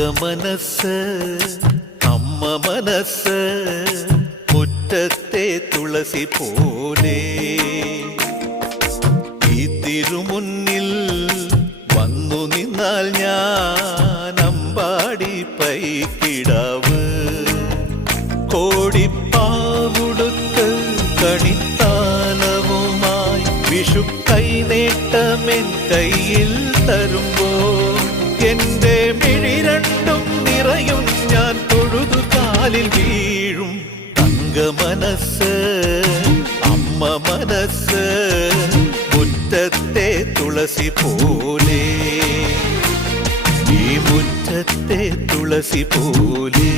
തങ്കമനസ് അമ്മ മനസ് മുറ്റത്തെ തുളസി പോലെ ഈ തിരുമുന്നിൽ വന്നു നിന്നാൽ ഞാൻ അമ്പാടി പൈക്കിടാവ് കോടിപ്പാവുടുത്ത് കണിത്താലവുമായി വിഷു കൈനേട്ടമെൻ കയ്യിൽ തരുമ്പോൾ എന്റെ മിഴി രണ്ടും നിറയും ഞാൻ തൊഴുതു കാലിൽ വീഴും തങ്കമനസ് അമ്മ മനസ് മുറ്റത്തെ തുളസി പോലെ ഈ മുറ്റത്തെ തുളസി പോലെ